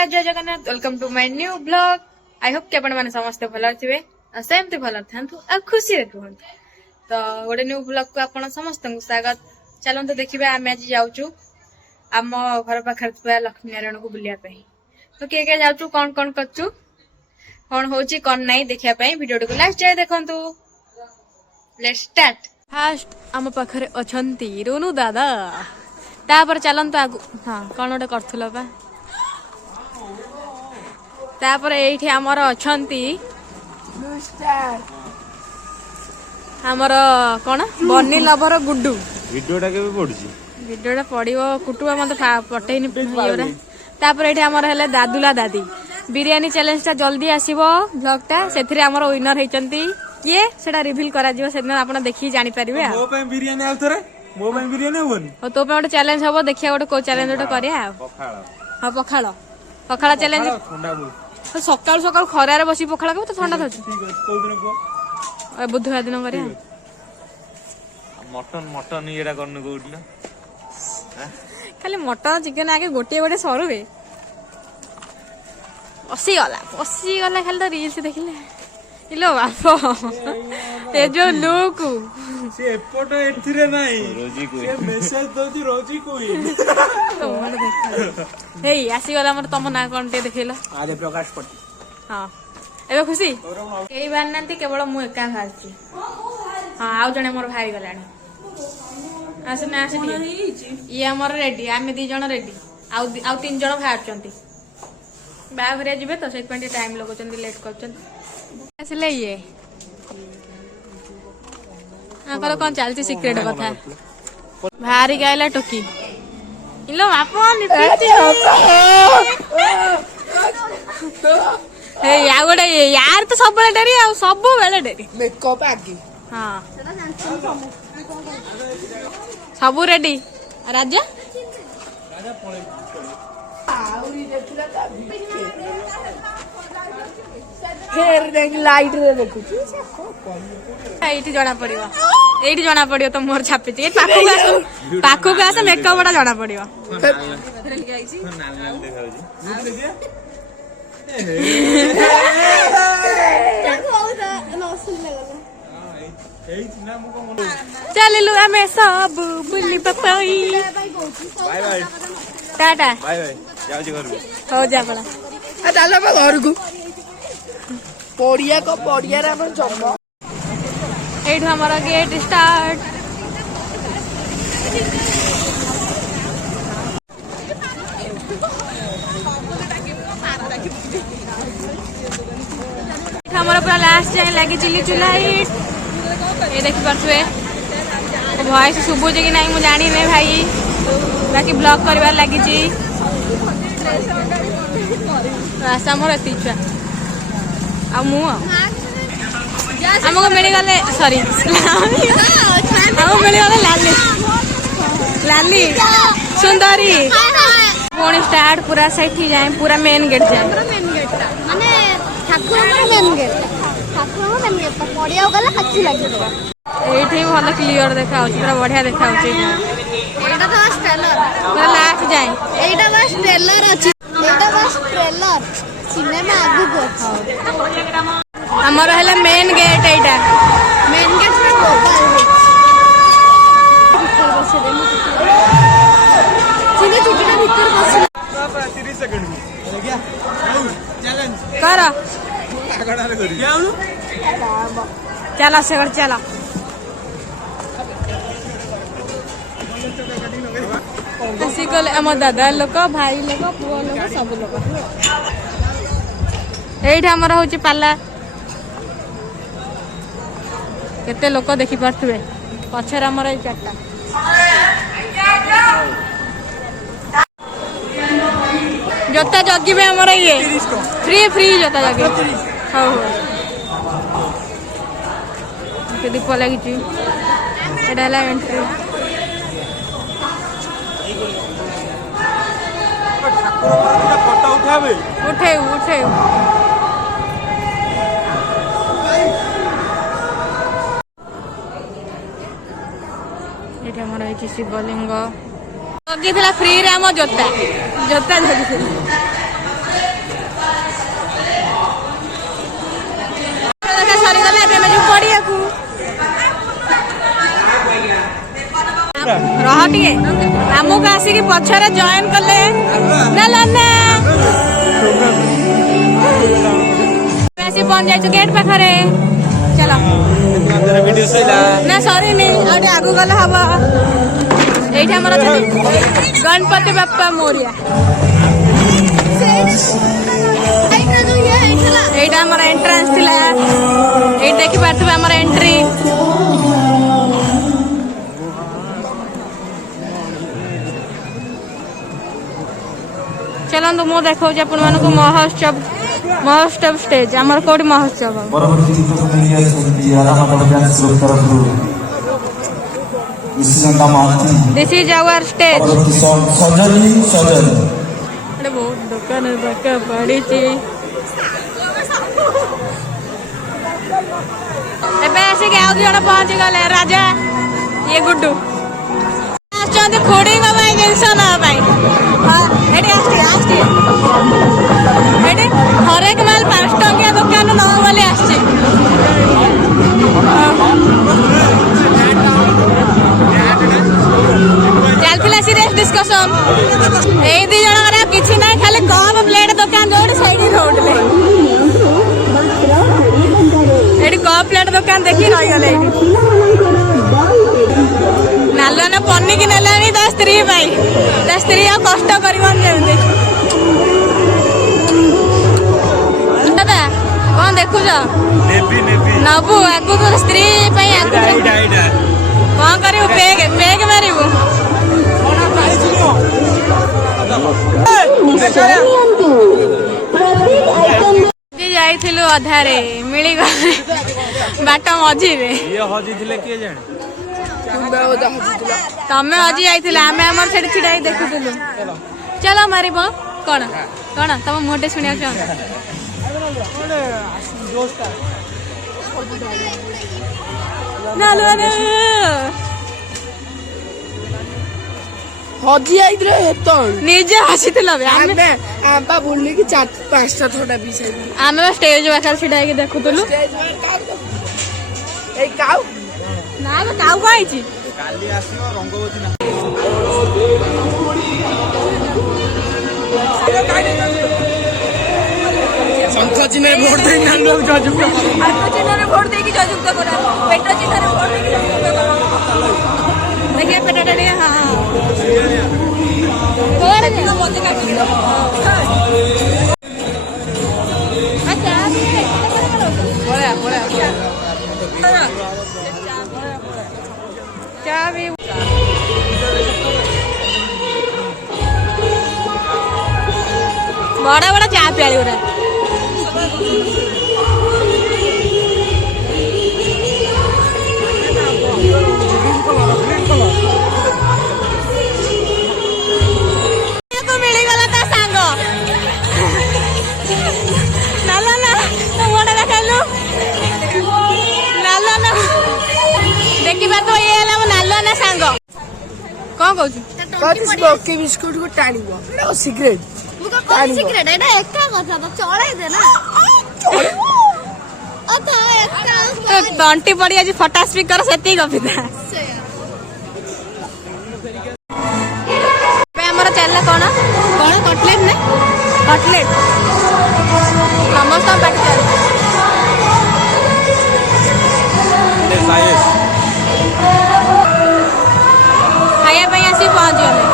नमस्कार जय Jagannath welcome to my new blog. I hope कि आपण माने समस्त भल थे सेमती भल था खुशी रुहतु। तो गोटे न्यू ब्लॉग को आपण समस्त स्वागत। चलते देखिए आम आज जाऊँ आम घर पाखे लक्ष्मी नारायण को बुलाया। तो किए किए जाऊँ कौन कौन करूँ कौन हो कौन ना देखापी वीडियो को लास्ट जाए देखु। Let's start. फास्ट आम पाखे अच्छा रोनू दादा तापर चलत आगु। हाँ कौन गोटे कर तापर ये आमर अच्छा आमर कौन बनी लभर गुड्डू वीडियोटा पड़ो कुटुआ मत पटेनी तापर ये आमर है दादुला दादी बिरियानी चैलेंज टा जल्दी आसीबो ब्लॉग टा से आमर विनर होती किए से रिवील करा से आप देखिए जापर तो गोटे चैलेंज हम देखिए गोटे कौ चैलेंज गोटे करिया। हाँ पखाड़ पखाड़ चैलेंज सकाल सकाल खरारे बस पखाड़ तो ठंडा था बुधवार दिन करिया। मटन मटन ये खाली मटन चिकेन आगे गोटे गोटे सरुए पशीगला खाली तो रील्स देखिले इलो बाप ए जो लुक से एपट एथिरे नाही रोजी कोई से मेसेज दोजी रोजी कोई तो मन देख हे आसी गला हमर तम ना कोन ते देखैला आज प्रकाश पट। हां एबे खुशी केई बार नांती केवल मु एका भाजी। हां आउ जने मोर भाई गलानी आसने आसी ये हमर रेडी आमे दी जण रेडी आउ तीन जण भार चंती बाघरिया जिबे तो से पॉइंट टाइम लगोचंती लेट करचंती आसले ये आकर कौन चलती सिक्रेट कथा भारी गायला टोकी इलो आपन हे या गोटे यार तो सब बेले डेरी आ सब बेले डेरी मेकअप आगे। हां सब रेडी राजा आउरी देखुला ता फेर देख लाइट रे देखु एठी जना पड़ियो एठी जना पड़ियो तो मोर छापे छी पाखु को आस मेकअप बड़ा जना पड़ियो नाल नाल देखाउ छी चलिलु आमे सब बुली पपई बाय बाय टाटा बाय बाय जाऊ छी घर को हो जा पड़ा आ चलो बा घर को पड़िया रे हमर जम्मा एठु हमारा गेट स्टार्ट। हमारा पूरा लास्ट जाए लगी चिल्ली चुलाइट ये देखी पारे वॉइस शुभुच कि नहीं मुझे जानी नहीं भाई बाकी ब्लॉग कर लगी रास्ता मोर एति छुआ आमको मिलगले सॉरी आमको मिलगले लाली लाली सुंदरी पुणी स्टार्ट पूरा सेठी जाए पूरा मेन गेट जाए माने ठाकुर मेन गेट पड़िया गला अच्छी लगे एठी भल क्लियर देखा पूरा बढ़िया देखा एटा तो बस ट्रेलर पूरा लास्ट जाए एटा बस ट्रेलर अछि एटा बस ट्रेलर सिनेमा आगु को हमर हला मेन गेट एटा मेन गेट में गोपाल चिनी चिकना भीतर बस 30 सेकंड में हो गया चैलेंज कर आगडा रे करी जाऊ चला से चला ऐसी गले हम दादा लोक भाई लोक पुओ लोक सब लोक एठा हमर होची पाला केते लोक देखि पारथुवे पछर हमर ए चारटा जोता जगिबे हमर ये फ्री फ्री जोता जगिबे हां के दीप लगी छी एडा ला एंट्री फोटो उठावे उठे उठे ये हमारा शिवलिंग जगी फ्री रे आम जोता जोता जगी ସରିଗଲା ଏବେ ଆମେ ଯିବୁ ପଡ଼ିଆକୁ। ରହ ଟିକେ ଆମକୁ ଆସିକି ପଛରେ ଜଏନ୍ କଲେ ନା ଆସି ପହଞ୍ଚି ଯାଇଛୁ ଗେଟ୍ ପାଖରେ। ଚାଲ ନା ସରିନି ଆଉ ଟିକେ ଆଗକୁ ଗଲେ ହବ। ଏଇଠି ଆମର ଗଣପତି ବାପା ମୋରିଆ। এইটা আমার এন্ট্রান্স ଥିଲା। এই দেখি পারথিবে আমার এন্ট্রি। চলন্তু মু দেখাউছি আপন মানকু মহোৎসব স্টেজ। আমার কোটি মহোৎসব পরবর্তী চিত্রকর্মী নিয়ে আসছেন আরামাদা ডান্স গ্রুপ তরফରୁ বিশ্বজঙ্গা মহাନ୍ତି। This is our stage. পরবর্তী সজনী এটা বহুত দোকানের বাকা পড়িছি। ଏବେ ଆସିକି ଆଉ ଦି ଜଣ ପହଞ୍ଚି ଗଲେ ରାଜା ଇଏ ଗୁଡୁ ଆସିଛନ୍ତି ଖୋଡେଇବା ପାଇଁ ଜିନିଷ ନେବା ପାଇଁ। ଏଠି ଆସିଛି ଏଠି ହରେକ ମାଲ 5 ଟଙ୍କିଆ ଦୋକାନ ନବ ବୋଲି ଆସିଛି। ଚାଲିଥିଲା ସିରିୟସ୍ ଡିସ୍କସନ। ଏଇ ଦି ଜଣଙ୍କର କିଛି ନାହିଁ ଖାଲି କପ୍ ପ୍ଲେଟ୍ ଦୋକାନ ଯୋଉଠି ସେଇଠି ରହୁଥିଲେ। ଏଠି କପ୍ ପ୍ଲେଟ୍ ଦୋକାନ ଦେଖି ରହିଗଲେ। ଏଇଠି ନାଲୁଆନା ପନିକି ନେଲାଣି ତା ସ୍ତ୍ରୀ ପାଇଁ। ତା ସ୍ତ୍ରୀ ଆଉ କଷ୍ଟ କରିବନି ଯେମିତି। ଦାଦା କଣ ଦେଖୁଛ? ନବୁ ଆଗକୁ ତୋ ସ୍ତ୍ରୀ ପାଇଁ କଣ କରିବୁ? ପେଗ ମାରିବୁ। ଯାଇଥିଲୁ ଅଧାରେ ମିଳିଗଲେ ବାଟ ମଝିରେ। ତମେ ହଜି ଯାଇଥିଲ ଆମେ ଆମର ସେଠି ଛିଡା ହେଇ ଦେଖୁଥିଲୁ। ଚାଲ ମାରିବ କଣ କଣ ତମ ମୁହଁଟେ ଶୁଣିବାକୁ ଚାହୁଁ। ହଜି ଯାଇଥିଲେ ହେତବେଳେ ନିଜେ ହସିଥିଲ ଆମେ ବୁଲିକି 4-5ଟା ଥଣ୍ଡା ପିଇ ସାରିଲୁ। ଆମେ ଷ୍ଟେଜ ପାଖରେ ଛିଡା ହେଇକି ଦେଖୁଥିଲୁ। ଏଇ କାଉ ନା କାଉ କଣ ହେଇଛି? ଶଙ୍ଖ ଚିହ୍ନରେ ଭୋଟ ଦେଇକି ନାଙ୍ଗକୁ ଯୁକ୍ତ କର। ଚିହ୍ନରେ ଭୋଟ ଦେଇକି ଯୁକ୍ତ କର। ପେଟ ଚିହ୍ନରେ ଭୋଟ ଦେଇକି ଯୁକ୍ତ କର। ଦେଖିବା ପେଟଟା ଟିକେ ହଁ ମଜା କାଟିକି ଚା ବି ବଡ ବଡ ଚା ପିଆଳି ଗୁଡା। ମିଳିଗଲା ତା ସାଙ୍ଗ। ଦେଖିବା ତ ଇଏ ହେଲା ମୋ ନାଲୁଆନା ସାଙ୍ଗ। କଣ କହୁଛୁ? ସ୍ମୋକି ବିସ୍କୁଟ କୁ ଟାଣିବ ସିଗାରେଟ। ସିଗାରେଟ ଏଟା ଏକା କଥା ତ ଚଳେଇ ଦେ ନା। ତଣ୍ଟି ପଡି ଆଜି ଫଟା ସ୍ପିକର ସେତିକି କବିତା। ଆମର ଚାଲିଲା କଣ କଣ କଟଲେଟ୍ ନା କଟଲେଟ୍ ସମସ୍ତଙ୍କ ପାଟି ଚାଲିଛି। ଖାଇବା ପାଇଁ ଆସି ପହଞ୍ଚିଗଲେ।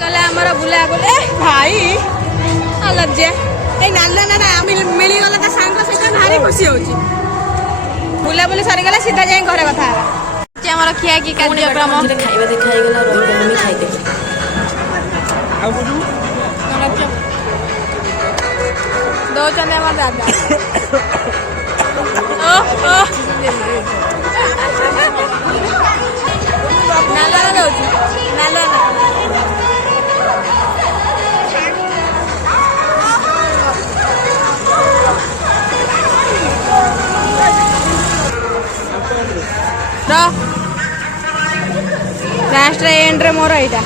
ଗଲେ ଆମର ବୁଲା ବୁଲେ ଭାଇ ଲଜ୍ଜା। ଏଇ ନାଲୁଆନା ମିଳିଗଲା ତା ସାଙ୍ଗ ସହିତ ଭାରି ଖୁସି ହଉଛି। ବୁଲାବୁଲି ସରିଗଲା ସିଧା ଯାଇ ଘରେ କଥା ହେଲା। ଆମର ଖିଆ କି କାର୍ଯ୍ୟକ୍ରମ ଖାଇବା ଦେଖା ହେଇଗଲା ରହିବା ଖାଇଦେବି। ଦଉଛନ୍ତି ଆମର ଦାଦା। ନାଲୁଆନା ଦଉଛି ନାଲୁଆନା। ଲାଷ୍ଟ ଏଣ୍ଡରେ ମୋର ଏଇଟା